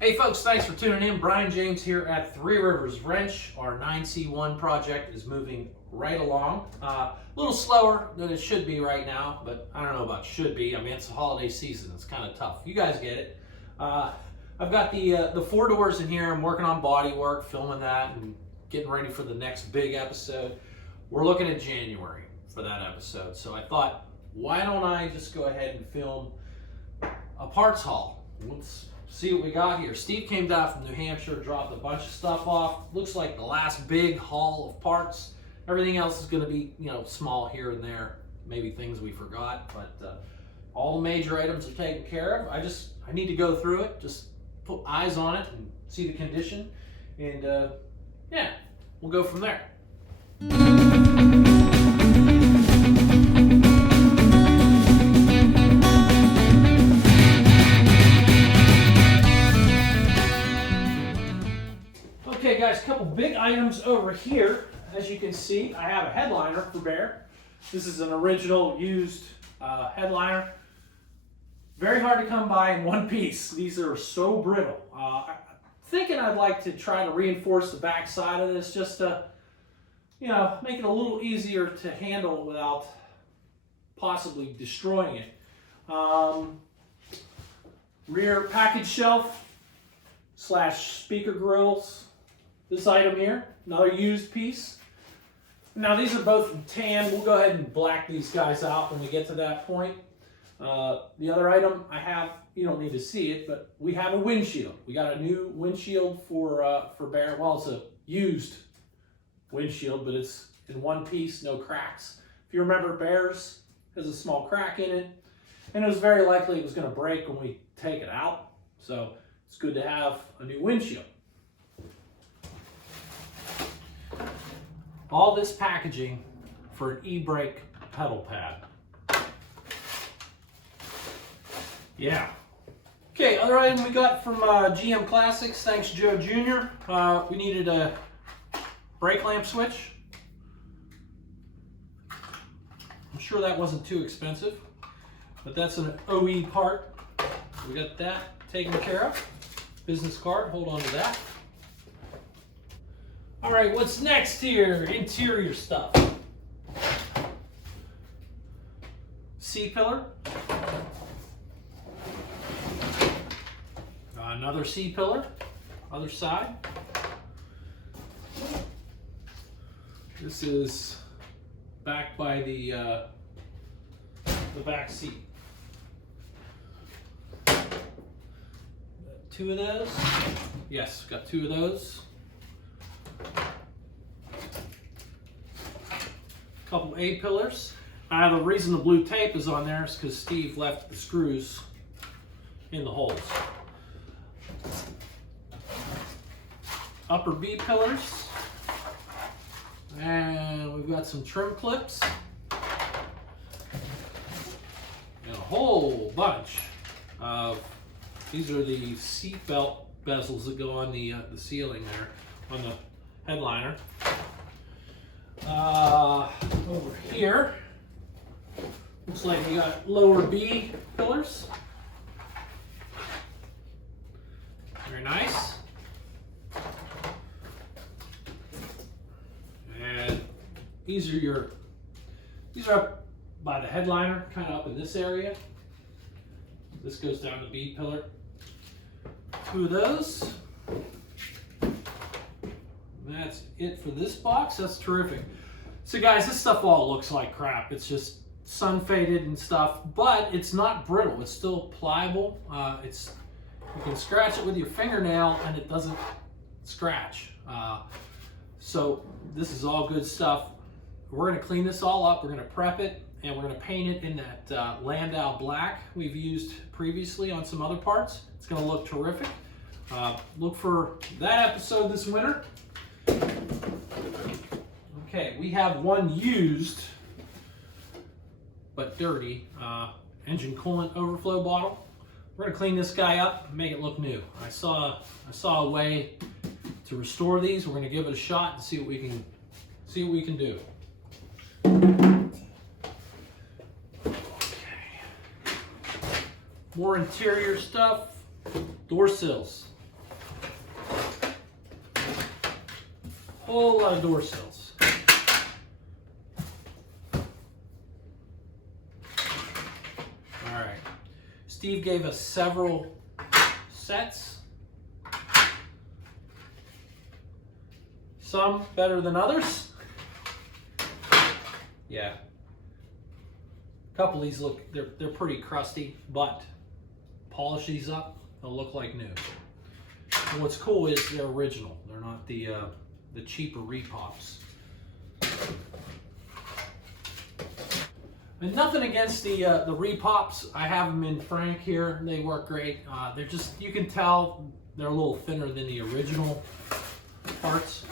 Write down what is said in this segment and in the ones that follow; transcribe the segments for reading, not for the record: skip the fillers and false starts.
Hey folks, thanks for tuning in. Brian James here at Three Rivers Wrench. Our 9C1 project is moving right along. A little slower than it should be right now, but I don't know about should be. I mean, it's the holiday season. It's kind of tough. You guys get it. I've got the four doors in here. I'm working on body work, filming that, and getting ready for the next big episode. We're looking at January for that episode. So I thought, why don't I just go ahead and film a parts haul? Let's see what we got here. Steve came down from New Hampshire, dropped a bunch of stuff off. Looks like the last big haul of parts. Everything else is going to be, small here and there. Maybe things we forgot, but all the major items are taken care of. I need to go through it, just put eyes on it and see the condition, and yeah, we'll go from there. Okay guys, a couple big items over here. As you can see, I have a headliner for Bear. This is an original used headliner. Very hard to come by in one piece. These are so brittle. I'm thinking I'd like to try to reinforce the back side of this just to, make it a little easier to handle without possibly destroying it. Rear package shelf / speaker grills. This item here, another used piece. Now these are both in tan. We'll go ahead and black these guys out when we get to that point. The other item I have, you don't need to see it, but we have a windshield. We got a new windshield for Bear. Well, it's a used windshield, but it's in one piece, no cracks. If you remember, Bear's has a small crack in it, and it was very likely it was going to break when we take it out. So it's good to have a new windshield. All this packaging for an e-brake pedal pad. Yeah. Okay, other item we got from GM Classics, thanks Joe Jr. We needed a brake lamp switch. I'm sure that wasn't too expensive, but that's an OE part. We got that taken care of. Business card, hold on to that. All right, what's next here? Interior stuff. C-pillar. Another C-pillar, other side. This is back by the back seat. Two of those. Yes, got two of those. Couple A-pillars. The reason the blue tape is on there is because Steve left the screws in the holes. Upper B pillars, and we've got some trim clips, and a whole bunch of, these are the seat belt bezels that go on the ceiling there, on the headliner. Over here, looks like we got lower B pillars. Very nice. And these are up by the headliner, kind of up in this area. This goes down the B pillar. Two of those. That's it for this box. That's terrific. So guys, this stuff all looks like crap. It's just sun faded and stuff, but it's not brittle. It's still pliable. You can scratch it with your fingernail and it doesn't scratch. So this is all good stuff. We're going to clean this all up. We're going to prep it, and we're going to paint it in that Landau black we've used previously on some other parts. It's going to look terrific. Look for that episode this winter. Okay, we have one used but dirty engine coolant overflow bottle. We're going to clean this guy up and make it look new. I saw a way to restore these. We're going to give it a shot and see what we can do. Okay. More interior stuff. Door sills. whole lot of door sills. All right. Steve gave us several sets. Some better than others. Yeah. A couple of these look, they're pretty crusty, but polish these up, they'll look like new. And what's cool is they're original. They're not the cheaper repops. And nothing against the repops. I have them in Frank here. They work great. They're just, you can tell they're a little thinner than the original parts.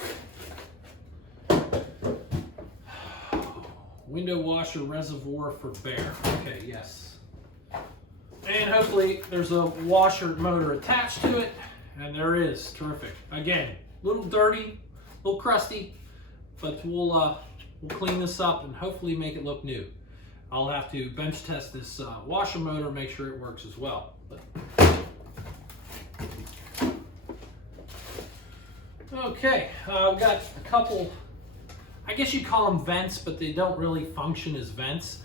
Window washer reservoir for Bear. Okay, yes. And hopefully there's a washer motor attached to it. And there is. Terrific. Again, a little dirty, a little crusty, but we'll clean this up and hopefully make it look new. I'll have to bench test this washer motor, make sure it works as well. Okay, we've got a couple, I guess you'd call them vents, but they don't really function as vents.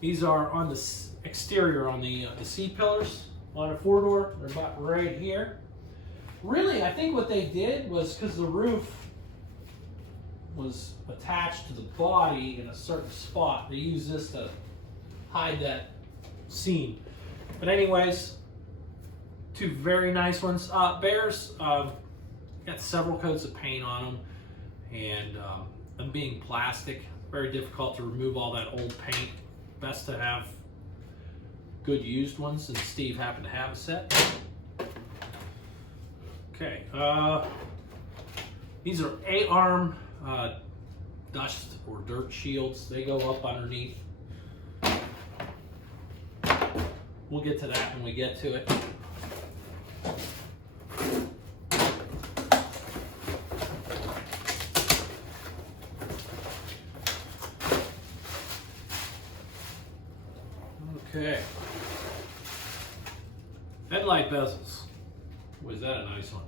These are on the exterior on the seat pillars on a four-door. They're about right here. Really, I think what they did was, because the roof was attached to the body in a certain spot, they used this to hide that seam. But anyways, two very nice ones. Bears got several coats of paint on them, and them being plastic, very difficult to remove all that old paint. Best to have good used ones, and Steve happened to have a set. Okay, these are A-arm dust or dirt shields. They go up underneath. We'll get to that when we get to it. Okay. Headlight bezels. Was that a nice one?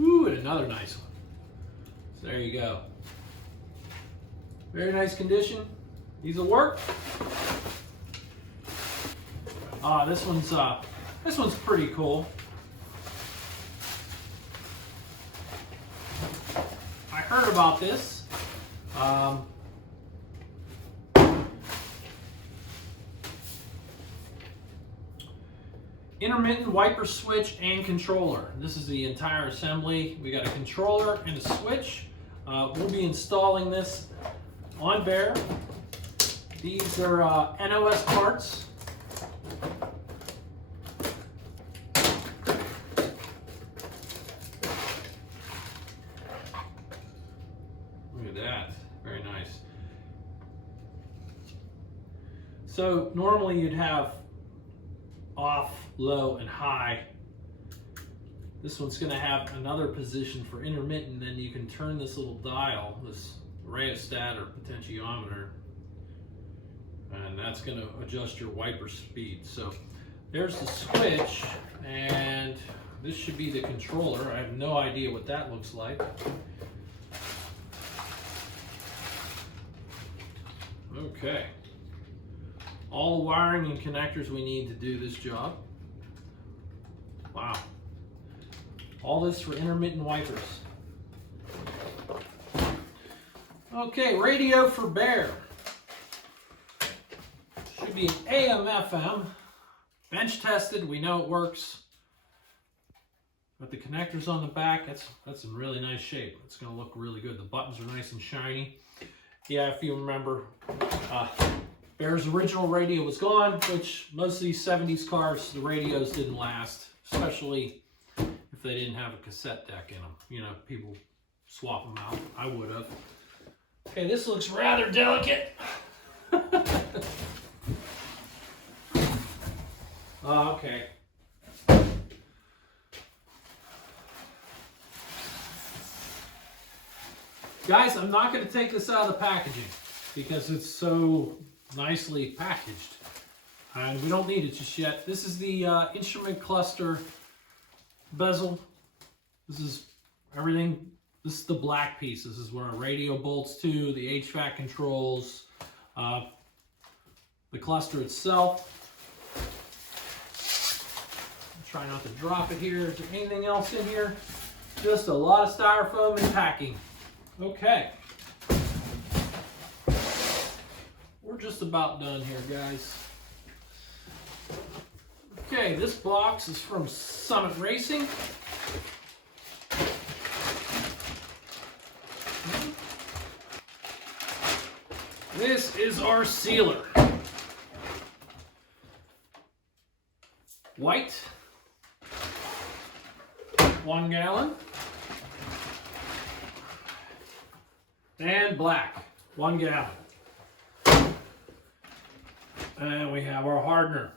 Ooh, and another nice one. So there you go. Very nice condition. These will work. This one's pretty cool. I heard about this. Intermittent wiper switch and controller. This is the entire assembly. We got a controller and a switch. We'll be installing this on Bear. These are NOS parts. Look at that, very nice. So normally you'd have off, low, and high. This one's going to have another position for intermittent. Then you can turn this little dial, this rheostat or potentiometer, and that's going to adjust your wiper speed. So there's the switch, and this should be the controller. I have no idea what that looks like. Okay. All wiring and connectors we need to do this job. Wow. All this for intermittent wipers. Okay, radio for Bear. Should be an AM/FM. Bench tested, we know it works. But the connectors on the back, that's in really nice shape. It's gonna look really good. The buttons are nice and shiny. Yeah, if you remember, Bear's original radio was gone, which most of these 70s cars, the radios didn't last, especially if they didn't have a cassette deck in them. You know, people swap them out. I would have. Okay, this looks rather delicate. Okay. Guys, I'm not going to take this out of the packaging because it's so nicely packaged. And we don't need it just yet. This is the instrument cluster bezel. This is everything. This is the black piece. This is where our radio bolts to, the HVAC controls, the cluster itself. Try not to drop it here. Is there anything else in here? Just a lot of styrofoam and packing. Okay. We're just about done here, guys. Okay, this box is from Summit Racing. This is our sealer. White, 1 gallon, and black, 1 gallon. And we have our hardener.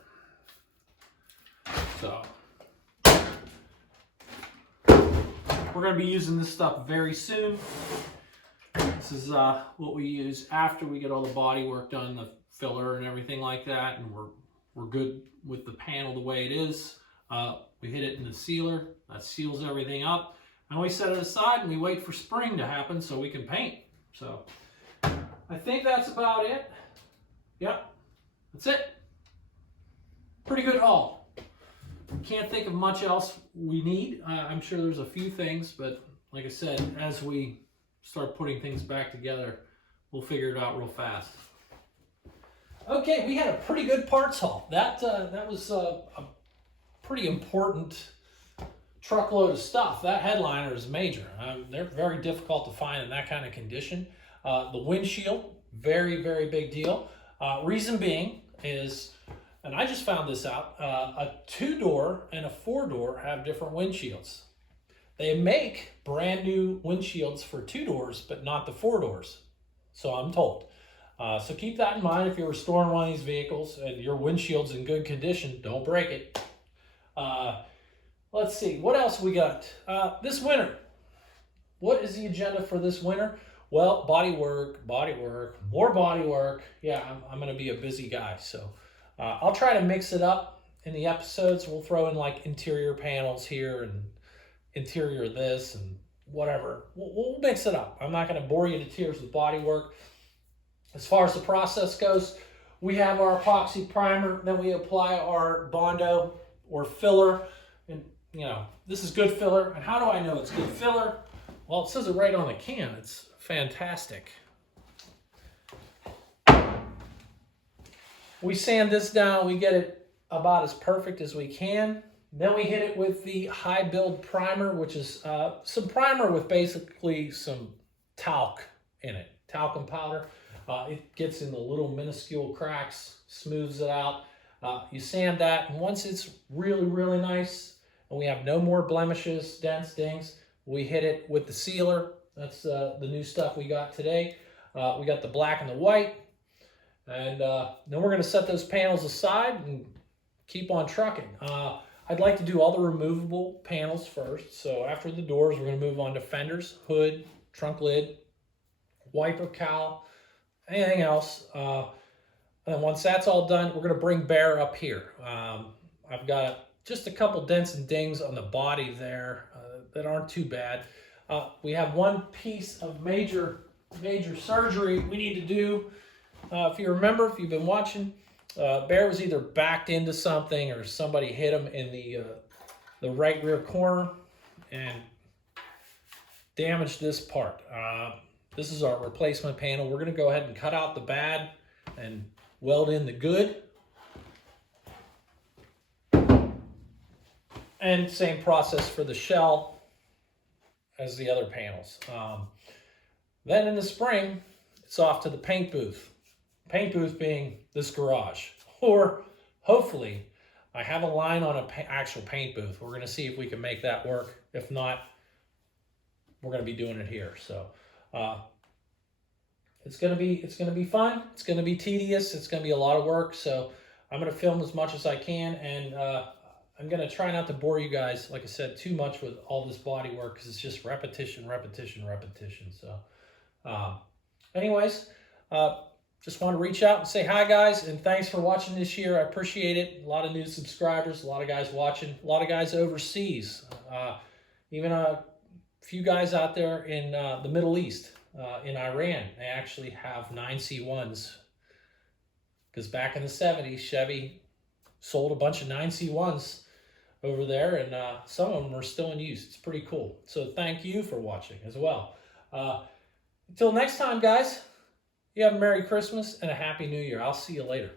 So we're going to be using this stuff very soon. This is what we use after we get all the body work done, the filler and everything like that, and we're good with the panel the way it is. We hit it in the sealer, that seals everything up, and we set it aside and we wait for spring to happen so we can paint. So I think that's about it. Yep, that's it. Pretty good haul. Can't think of much else we need. I'm sure there's a few things, but like I said, as we start putting things back together, we'll figure it out real fast. Okay, we had a pretty good parts haul. That was a pretty important truckload of stuff. That headliner is major. They're very difficult to find in that kind of condition. The windshield, very, very big deal. Reason being is, and I just found this out, a 2-door and a 4-door have different windshields. They make brand new windshields for 2 doors, but not the 4 doors, so I'm told. So keep that in mind if you're restoring one of these vehicles and your windshield's in good condition, don't break it. Let's see, what else we got? This winter, what is the agenda for this winter? Well, body work, more body work. Yeah, I'm gonna be a busy guy, so I'll try to mix it up in the episodes. We'll throw in like interior panels here and interior this and whatever. We'll mix it up. I'm not going to bore you to tears with body work. As far as the process goes, we have our epoxy primer, then we apply our Bondo or filler, and you know, this is good filler. And how do I know it's good filler? Well, it says it right on the can. It's fantastic. We sand this down, we get it about as perfect as we can. Then we hit it with the high build primer, which is some primer with basically some talc in it, talcum powder. It gets in the little minuscule cracks, smooths it out. You sand that, and once it's really, really nice, and we have no more blemishes, dents, dings, we hit it with the sealer. That's the new stuff we got today. We got the black and the white, and then we're going to set those panels aside and keep on trucking. I'd like to do all the removable panels first. So after the doors, we're going to move on to fenders, hood, trunk lid, wiper cowl, anything else. And then once that's all done, we're going to bring Bear up here. I've got just a couple dents and dings on the body there that aren't too bad. We have one piece of major surgery we need to do. If you remember, if you've been watching, Bear was either backed into something or somebody hit him in the right rear corner and damaged this part. This is our replacement panel. We're going to go ahead and cut out the bad and weld in the good. And same process for the shell as the other panels. Then in the spring, it's off to the paint booth. Paint booth being this garage, or hopefully I have a line on an actual paint booth. We're going to see if we can make that work. If not, we're going to be doing it here. So it's going to be fun. It's going to be tedious. It's going to be a lot of work. So I'm going to film as much as I can, and I'm going to try not to bore you guys, like I said, too much with all this body work, because it's just repetition. So anyways, just want to reach out and say hi, guys, and thanks for watching this year. I appreciate it. A lot of new subscribers, a lot of guys watching, a lot of guys overseas, even a few guys out there in the Middle East, in Iran. They actually have 9C1s because back in the 70s, Chevy sold a bunch of 9C1s over there, and some of them are still in use. It's pretty cool. So thank you for watching as well. Until next time, guys. You have a Merry Christmas and a Happy New Year. I'll see you later.